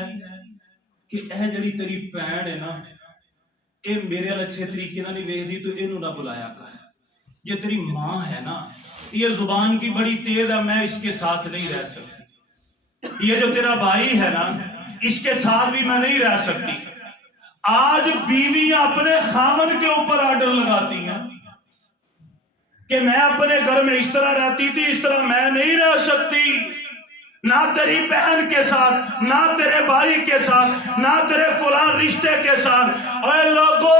کہ اے جڑی تیری بہن ہے نا، اے میرے وال اچھے طریقے نہ نہیں ویکھدی تو اینوں نہ بلایا کر. یہ تیری ماں ہے نا، یہ زبان کی بڑی تیز ہے، میں اس کے ساتھ نہیں رہ سکتی. یہ جو تیرا بھائی ہے نا، اس کے ساتھ بھی میں نہیں رہ سکتی. آج بیویاں اپنے خاوند کے اوپر آرڈر لگاتی ہیں کہ میں اپنے گھر میں اس طرح رہتی تھی، اس طرح میں نہیں رہ سکتی. نہ تیری بہن کے ساتھ، نہ تیرے بھائی کے ساتھ، نہ تیرے فلاں رشتے کے ساتھ. اے لوگوں،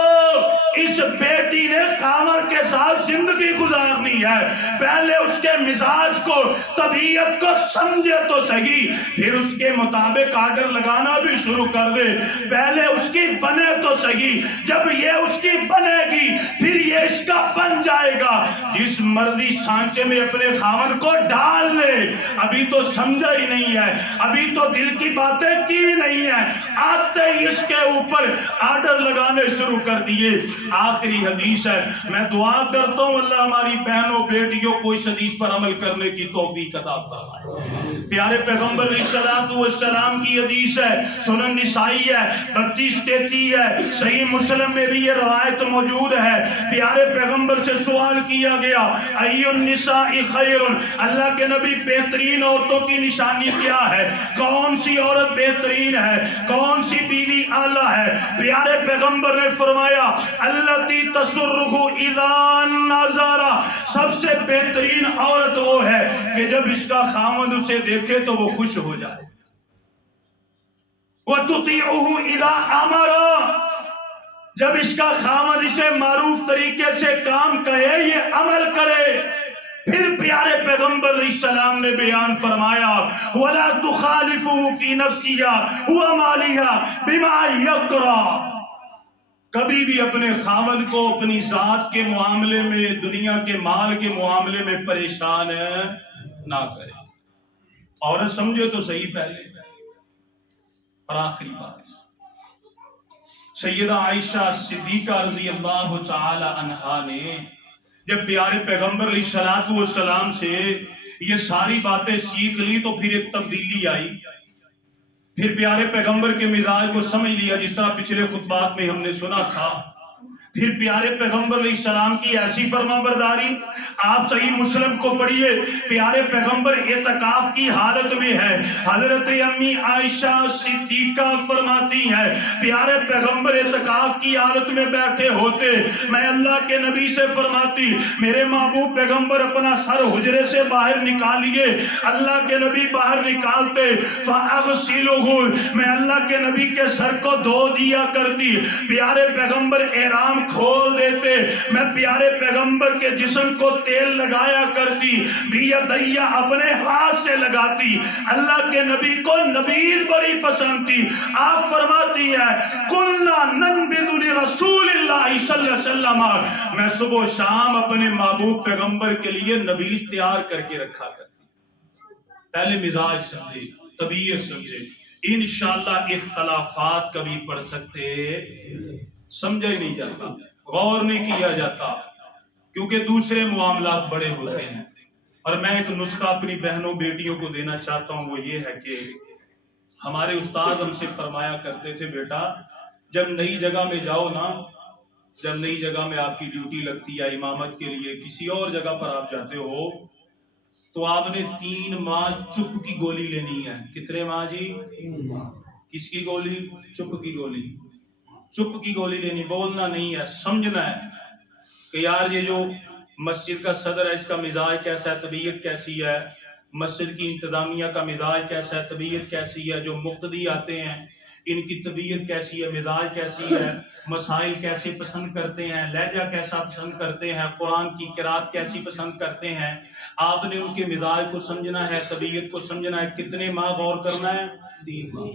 اس بیٹی نے خاوند کے ساتھ زندگی گزارنی ہے. پہلے اس کے مزاج کو، طبیعت کو سمجھے تو صحیح، پھر اس کے مطابق آرڈر لگانا بھی شروع کر دے. پہلے اس کی بنے تو صحیح، جب یہ اس کی بنے گی پھر یہ اس کا بن جائے گا. جس مرضی سانچے میں اپنے خاوند کو ڈال لے، ابھی تو سمجھا ہی نہیں ہے، ابھی تو دل کی باتیں کی نہیں ہے، آتے ہی اس کے اوپر آرڈر لگانے شروع کر دیے. آخری حدیث ہے. میں دعا کرتا ہوں اللہ ہماری بہنوں بیٹیوں کو اس حدیث پر عمل کرنے کی توفیق عطا فرمائے. پیارے پیغمبر علیہ السلام کی حدیث ہے، سنن نسائی ہے، 32-33 ہے، صحیح مسلم میں بھی یہ روایت موجود ہے. پیارے پیغمبر سے سوال کیا گیا، ای النساء خیر، اللہ کے نبی بہترین عورتوں کی نشانی کیا ہے؟ کون سی عورت بہترین ہے؟ کون سی بیوی اعلیٰ ہے؟ پیارے پیغمبر نے فرمایا التی تسرہ اذا نظر، سب سے بہترین عورت وہ ہے کہ جب اس کا خاوند اسے دیکھے تو وہ خوش ہو جائے. وَتُطِيعُهُ إِذَا أَمَرَ، جب اس کا خاوند اسے معروف طریقے سے کام کہے یہ عمل کرے. پھر پیارے پیغمبر علیہ السلام نے بیان فرمایا وَلَا تُخَالِفُهُ فِي نَفْسِهَا وَمَالِهَا بِمَا يَكْرَهُ، کبھی بھی اپنے خاوند کو اپنی ذات کے معاملے میں، دنیا کے مال کے معاملے میں پریشان نہ کرے. عورت سمجھے تو صحیح پہلے. اور آخری بات، سیدہ عائشہ صدیقہ رضی اللہ تعالی عنہا نے جب پیارے پیغمبر علیہ السلام سے یہ ساری باتیں سیکھ لی تو پھر ایک تبدیلی آئی. پھر پیارے پیغمبر کے مزاج کو سمجھ لیا، جس طرح پچھلے خطبات میں ہم نے سنا تھا. پھر پیارے پیغمبر علیہ السلام کی ایسی فرما برداری، آپ صحیح مسلم کو پڑھیے. پیارے پیغمبر اعتکاف کی حالت میں ہے، حضرت امی عائشہ صدیقہ فرماتی ہیں پیارے پیغمبر اعتکاف کی حالت میں بیٹھے ہوتے، میں اللہ کے نبی سے فرماتی میرے محبوب پیغمبر اپنا سر حجرے سے باہر نکالیے. اللہ کے نبی باہر نکالتے، فَأَغْسِلُهُ، میں اللہ کے نبی کے سر کو دھو دیا کرتی. پیارے پیغمبر احرام کھول دیتے، میں پیارے پیغمبر کے جسم کو تیل لگایا کرتی، بیدیا اپنے ہاتھ سے لگاتی. اللہ کے نبی کو نبیذ بڑی پسند تھی. آپ فرماتی ہے کُنَّا نَنْبِذُ لِرَسُولِ اللَّهِ صلی اللہ علیہ وسلم، میں صبح و شام اپنے محبوب پیغمبر کے لیے نبیذ تیار کر کے رکھا کرتی. پہلے مزاج سمجھے، طبیعت سمجھے. انشاءاللہ اختلافات کبھی پڑھ سکتے، سمجھا ہی نہیں جاتا، غور نہیں کیا جاتا، کیونکہ دوسرے معاملات بڑے ہوتے ہیں. اور میں ایک نسخہ اپنی بہنوں بیٹیوں کو دینا چاہتا ہوں، وہ یہ ہے کہ ہمارے استاد ہم سے فرمایا کرتے تھے بیٹا جب نئی جگہ میں جاؤ نا، جب نئی جگہ میں آپ کی ڈیوٹی لگتی ہے امامت کے لیے، کسی اور جگہ پر آپ جاتے ہو، تو آپ نے 3 ماہ چپ کی گولی لینی ہے. کتنے ماہ جی؟ کس کی گولی؟ چپ کی گولی. چپ کی گولی لینی، بولنا نہیں ہے، سمجھنا ہے کہ یار یہ جو مسجد کا صدر ہے اس کا مزاج کیسا ہے، طبیعت کیسی ہے، مسجد کی انتظامیہ کا مزاج کیسا ہے، طبیعت کیسی ہے، جو مقتدی آتے ہیں ان کی طبیعت کیسی ہے، مزاج کیسی ہے، مسائل کیسے پسند کرتے ہیں، لہجہ کیسا پسند کرتے ہیں، قرآن کی قرات کیسی پسند کرتے ہیں. آپ نے ان کے مزاج کو سمجھنا ہے، طبیعت کو سمجھنا ہے. کتنے ماہ غور کرنا ہے؟ 3 ماہ.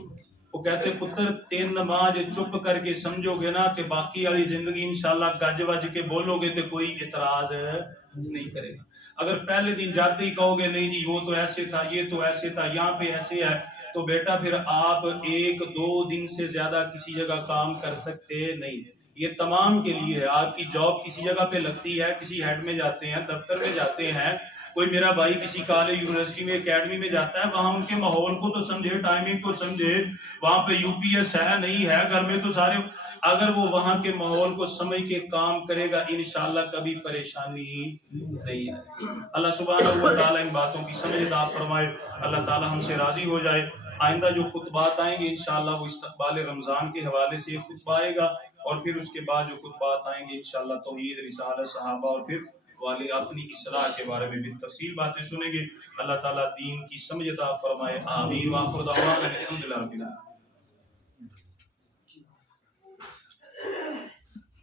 وہ کہتے پتر 3 نماز چپ کر کے سمجھو گے نا کہ باقی والی زندگی انشاءاللہ گج وج کے بولو گے تو کوئی اعتراض نہیں کرے گا. اگر پہلے دن جاتے ہی کہو گے نہیں جی وہ تو ایسے تھا، یہ تو ایسے تھا، یہاں پہ ایسے ہے، تو بیٹا پھر آپ 1-2 دن سے زیادہ کسی جگہ کام کر سکتے نہیں۔ یہ تمام کے لیے ہے۔ آپ کی جاب کسی جگہ پہ لگتی ہے، کسی ہیڈ میں جاتے ہیں، دفتر میں جاتے ہیں، کوئی میرا بھائی کسی کالج یونیورسٹی میں اکیڈمی میں جاتا ہے، وہاں ان کے ماحول کو تو سمجھے، ٹائمنگ کو سمجھے، وہاں پہ UPS ہے نہیں ہے، گھر میں تو سارے، اگر وہ وہاں کے ماحول کو سمجھ کے کام کرے گا انشاءاللہ کبھی پریشانی نہیں ہے۔ اللہ سبحانہ و تعالیٰ ان باتوں کی سمجھ عطا فرمائے، اللہ تعالیٰ ہم سے راضی ہو جائے۔ آئندہ جو خطبات آئیں گے انشاءاللہ وہ استقبال رمضان کے حوالے سے ایک خطبہ آئے گا، اور پھر اس کے بعد جو خطبات آئیں گے انشاءاللہ توحید، رسالت، صحابہ، اور پھر والی اپنی اصلاح کے بارے میں بھی تفصیل باتیں سنیں گے۔ اللہ تعالیٰ دین کی سمجھ عطا فرمائے، آمین۔ وآخر دعوانا الحمدللہ رب العالمین۔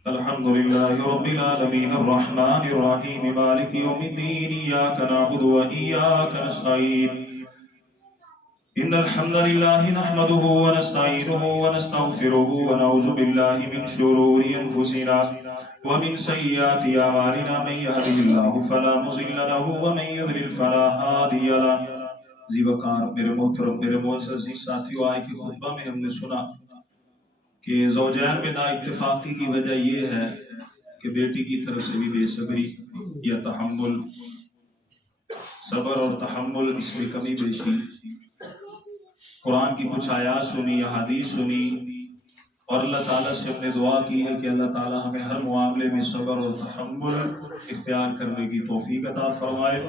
الحمد لله رب العالمين الرحمن الرحيم مالك يوم الدين إياك نعبد وإياك نستعين إن الحمد لله نحمده ونستعينه ونستغفره ونعوذ بالله من شرور أنفسنا ومن سيئات أعمالنا من يهده الله فلا مضل له ومن يضلل فلا هادي له۔ ذی وقار میرے محترم، میرے معزز ساتھیو، آئے کہ خطبہ میں ہم نے سنا کہ زوجین میں نا اتفاقی کی وجہ یہ ہے کہ بیٹی کی طرف سے بھی بے صبری یا تحمل، صبر اور تحمل، اس میں کمی بیشی، قرآن کی کچھ آیات سنی یا حدیث سنی، اور اللہ تعالیٰ سے ہم نے دعا کی ہے کہ اللہ تعالیٰ ہمیں ہر معاملے میں صبر اور تحمل اختیار کرنے کی توفیق عطا فرمائے۔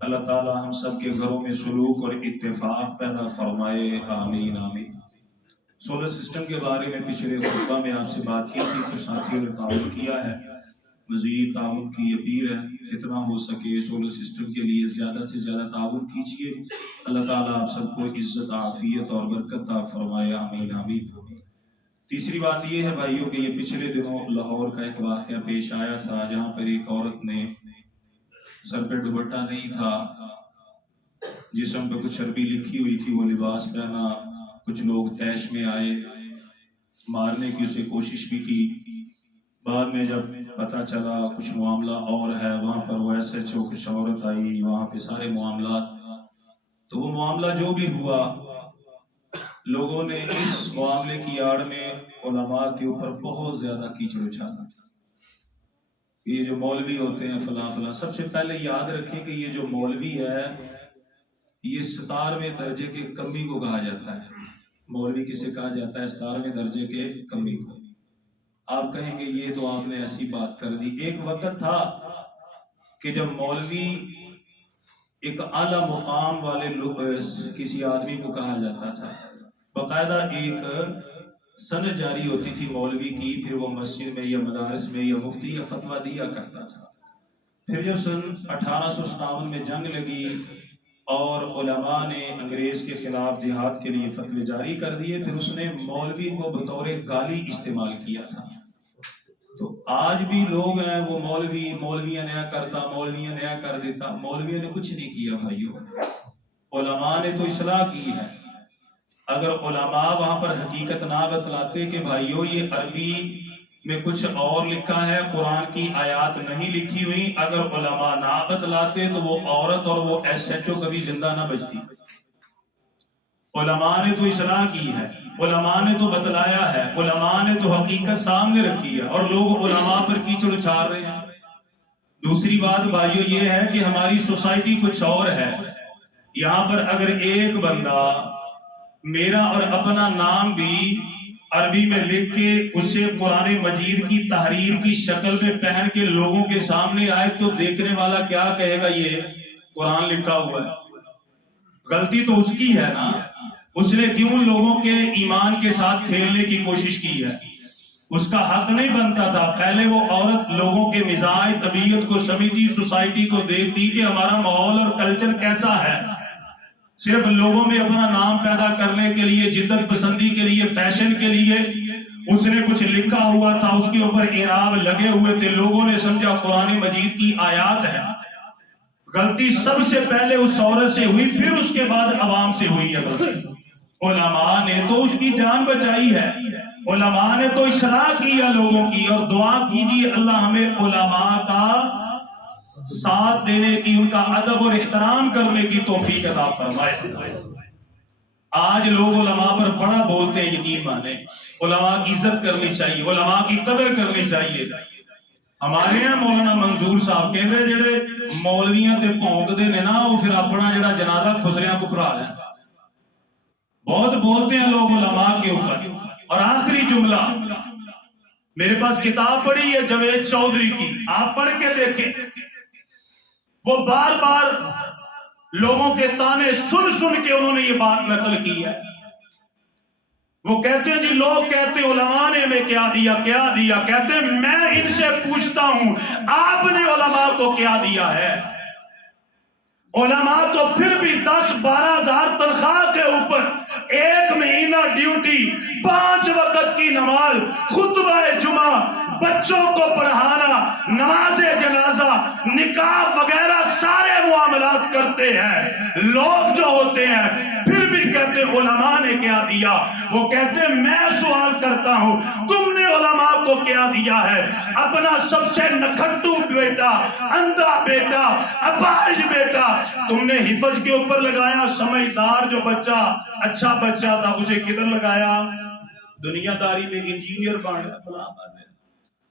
اللہ تعالیٰ ہم سب کے گھروں میں سلوک اور اتفاق پیدا فرمائے، آمین آمین۔ سولر سسٹم کے بارے میں پچھلے خطبہ میں آپ سے بات کی تھی، کچھ ساتھیوں نے تعاون کیا ہے، مزید تعاون کی اپیل ہے، جتنا ہو سکے سولر سسٹم کے لیے زیادہ سے زیادہ تعاون کیجیے۔ اللہ تعالیٰ آپ سب کو عزت، عافیت اور برکت عطا فرمائے، آمین آمین۔ تیسری بات یہ ہے بھائیوں کہ یہ پچھلے دنوں لاہور کا ایک واقعہ پیش آیا تھا، جہاں پر ایک عورت نے سر پہ دوپٹہ نہیں تھا، جسم پہ کچھ عربی لکھی ہوئی تھی، وہ لباس پہنا، کچھ لوگ تیش میں آئے، مارنے کی اسے کوشش بھی کی۔ بعد میں جب پتہ چلا کچھ معاملہ اور ہے، وہاں پر وہ SHO کچھ عورت آئی، وہاں پہ سارے معاملات، تو وہ معاملہ جو بھی ہوا، لوگوں نے اس معاملے کی آڑ میں علماء کے اوپر بہت زیادہ کیچڑ اچھالا۔ یہ جو مولوی ہوتے ہیں فلاں فلاں، سب سے پہلے یاد رکھیں کہ یہ جو مولوی ہے یہ 17ویں درجے کے کمی کو کہا جاتا ہے۔ مولوی کسے کہا جاتا ہے؟ 17ویں درجے کے کمی کو۔ آپ کہیں گے یہ تو آپ نے ایسی بات کر دی۔ ایک وقت تھا کہ جب مولوی ایک اعلیٰ مقام والے لوگ کسی آدمی کو کہا جاتا تھا، باقاعدہ ایک سند جاری ہوتی تھی مولوی کی، پھر وہ مسجد میں یا مدارس میں یا مفتی یا فتویٰ دیا کرتا تھا۔ پھر جب سن 1857 میں جنگ لگی اور علماء نے انگریز کے خلاف جہاد کے لیے فتوے جاری کر دیے، پھر اس نے مولوی کو بطور گالی استعمال کیا تھا۔ تو آج بھی لوگ ہیں وہ مولویاں نیا کرتا، مولویاں نیا کر دیتا۔ مولویوں نے کچھ نہیں کیا بھائیوں، علماء نے تو اصلاح کی ہے۔ اگر علماء وہاں پر حقیقت نہ بتلاتے کہ بھائیوں یہ عربی میں کچھ اور لکھا ہے، قرآن کی آیات نہیں لکھی ہوئی، اگر علماء نہ بتلاتے تو وہ عورت اور وہ SHO کبھی زندہ نہ بچتی۔ علماء نے تو اصلاح کی ہے، علماء نے تو بتلایا ہے، علماء نے تو حقیقت سامنے رکھی ہے، اور لوگ علماء پر کیچڑ اچھال رہے ہیں۔ دوسری بات بھائیو یہ ہے کہ ہماری سوسائٹی کچھ اور ہے۔ یہاں پر اگر ایک بندہ میرا اور اپنا نام بھی عربی میں لکھ کے اسے قرآن مجید کی تحریر کی شکل میں پہن کے لوگوں کے سامنے آئے تو دیکھنے والا کیا کہے گا؟ یہ قرآن لکھا ہوا ہے۔ غلطی تو اس کی ہے نا، اس نے کیوں لوگوں کے ایمان کے ساتھ کھیلنے کی کوشش کی ہے؟ اس کا حق نہیں بنتا تھا۔ پہلے وہ عورت لوگوں کے مزاج، طبیعت کو سمجھتی، سوسائٹی کو دیکھتی کہ ہمارا ماحول اور کلچر کیسا ہے۔ صرف لوگوں میں اپنا نام پیدا کرنے کے لیے، جدت پسندی کے لیے، فیشن کے لیے اس نے کچھ لکھا ہوا تھا، اس کے اوپر اعراب لگے ہوئے تھے، لوگوں نے سمجھا قرآن مجید کی آیات ہے۔ غلطی سب سے پہلے اس عورت سے ہوئی، پھر اس کے بعد عوام سے ہوئی ہے غلطی۔ علماء نے تو اس کی جان بچائی ہے، علماء نے تو اصلاح کی ہے لوگوں کی، اور دعا کیجیے اللہ ہمیں علماء کا ساتھ دینے کی، ان کا ادب اور احترام کرنے کی توفیق عطا فرمائے۔ آج لوگ علماء پر بڑا بولتے ہیں، یقین مانیں علماء کی عزت کرنی چاہیے، علماء کی قدر کرنی چاہیے۔ ہمارے یہاں مولانا منظور صاحب کہتے جڑے مولویاں تے بھونکدے نے نا، وہ پھر اپنا جڑا جنازہ خسریاں کو پڑھا لیں۔ بہت بولتے ہیں لوگ علماء کے اوپر۔ اور آخری جملہ، میرے پاس کتاب پڑھی ہے جاوید چودھری کی، آپ پڑھ کے دیکھیں، وہ بار بار لوگوں کے تانے سن سن کے انہوں نے یہ بات نقل کی ہے۔ وہ کہتے ہیں جی لوگ کہتے ہیں علماء نے ہمیں کیا دیا کیا دیا، کہتے ہیں میں ان سے پوچھتا ہوں آپ نے علماء کو کیا دیا ہے؟ علماء تو پھر بھی 10-12 ہزار تنخواہ کے اوپر 1 مہینہ ڈیوٹی، 5 وقت کی نماز، خطبہ جمعہ، بچوں کو پڑھانا، نماز جنازہ، نکاح وغیرہ سارے معاملات کرتے ہیں۔ لوگ جو ہوتے ہیں پھر بھی کہتے ہیں علماء نے کیا دیا۔ وہ کہتے ہیں میں سوال کرتا ہوں تم نے علماء کو کیا دیا ہے؟ اپنا سب سے نکھٹو بیٹا، اندھا بیٹا، اپاہج بیٹا تم نے حفظ کے اوپر لگایا، سمجھدار جو بچہ اچھا بچہ تھا اسے کدھر لگایا؟ دنیا داری میں انجینئر بن گیا۔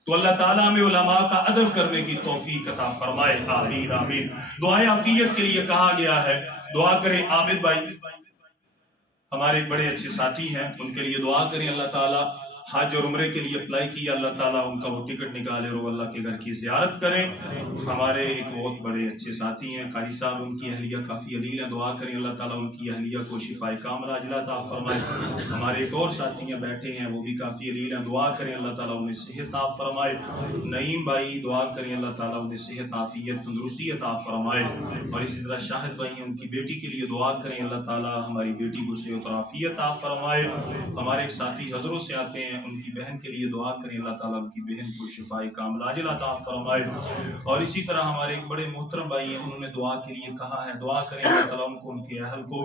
تو اللہ تعالیٰ میں علماء کا ادب کرنے کی توفیق عطا فرمائے، آمین آمین۔ دعائے عافیت کے لیے کہا گیا ہے، دعا کریں۔ عابد بھائی ہمارے بڑے اچھے ساتھی ہیں، ان کے لیے دعا کریں اللہ تعالیٰ حج اور عمرے کے لیے اپلائی کیا، اللہ تعالیٰ ان کا وہ ٹکٹ نکالے اور اللہ کے گھر کی زیارت کریں۔ ہمارے ایک بہت بڑے اچھے ساتھی ہیں قاری صاحب، ان کی اہلیہ کافی علیل ہے، دعا کریں اللہ تعالیٰ ان کی اہلیہ کو شفاء کاملہ عاجلہ عطا فرمائے۔ ہمارے ایک اور ساتھی ہیں بیٹھے ہیں، وہ بھی کافی علیل ہیں، دعا کریں اللہ تعالیٰ انہیں صحت عطا فرمائے۔ نعیم بھائی دعا کریں اللہ تعالیٰ انہیں صحت عافیت تندرستی عطا فرمائے۔ اور اسی طرح شاہد بھائی ہیں، ان کی بیٹی کے لیے دعا کریں اللہ تعالیٰ ہماری بیٹی کو صحت اور عافیت عطا فرمائے۔ ہمارے ایک ساتھی حضروں سے آتے ہیں، ان کی بہن کے لیے دعا کریں اللہ تعالیٰ ان کی بہن کو شفاء کاملہ عاجلہ عطا فرمائے۔ اور اسی طرح ہمارے ایک بڑے محترم بھائی ہیں، انہوں نے دعا کے لیے کہا ہے، دعا کریں اللہ تعالیٰ ان کو ان کے اہل کو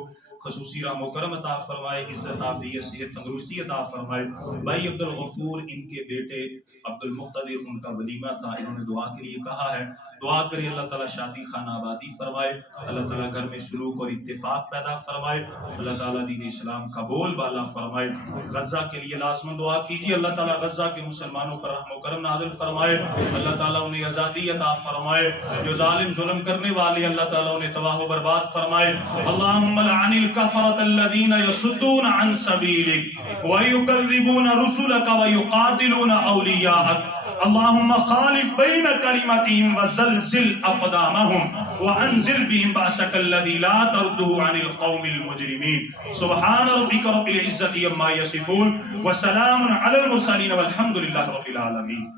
خصوصی رحم و کرم عطا فرمائے، عزت عافیت صحت تندرستی عطا فرمائے۔ بھائی عبد الغفور ان کے بیٹے عبد المقتدر ان کا ولیمہ تھا، انہوں نے دعا کے لیے کہا ہے، دعا کریں اللہ تعالیٰ شادی خانہ آبادی فرمائے، اللہ تعالیٰ گھر میں سلوک اور اتفاق پیدا فرمائے، اللہ تعالیٰ دین اسلام کا بول بالا فرمائے۔ غزہ کے لیے لازماً دعا کیجیے، اللہ تعالیٰ غزہ کے مسلمانوں پر رحم و کرم نازل فرمائے، اللہ تعالیٰ انہیں آزادی عطا فرمائے، جو ظالم ظلم کرنے والے اللہ تعالیٰ انہیں تباہ و برباد فرمائے۔ اللہم لعن الکفرۃ الذین یصدون عن سبیلک ویکذبون رسلک ویقاتلون اولیاءک، اللہم خالف بین کلمتہم وزلزل اقدامہم وانزل بہم بأسک الذی لا تردہ عن القوم المجرمین۔ سبحان ربک رب العزت عما یصفون وسلام علی المرسلین والحمد للہ رب العالمین۔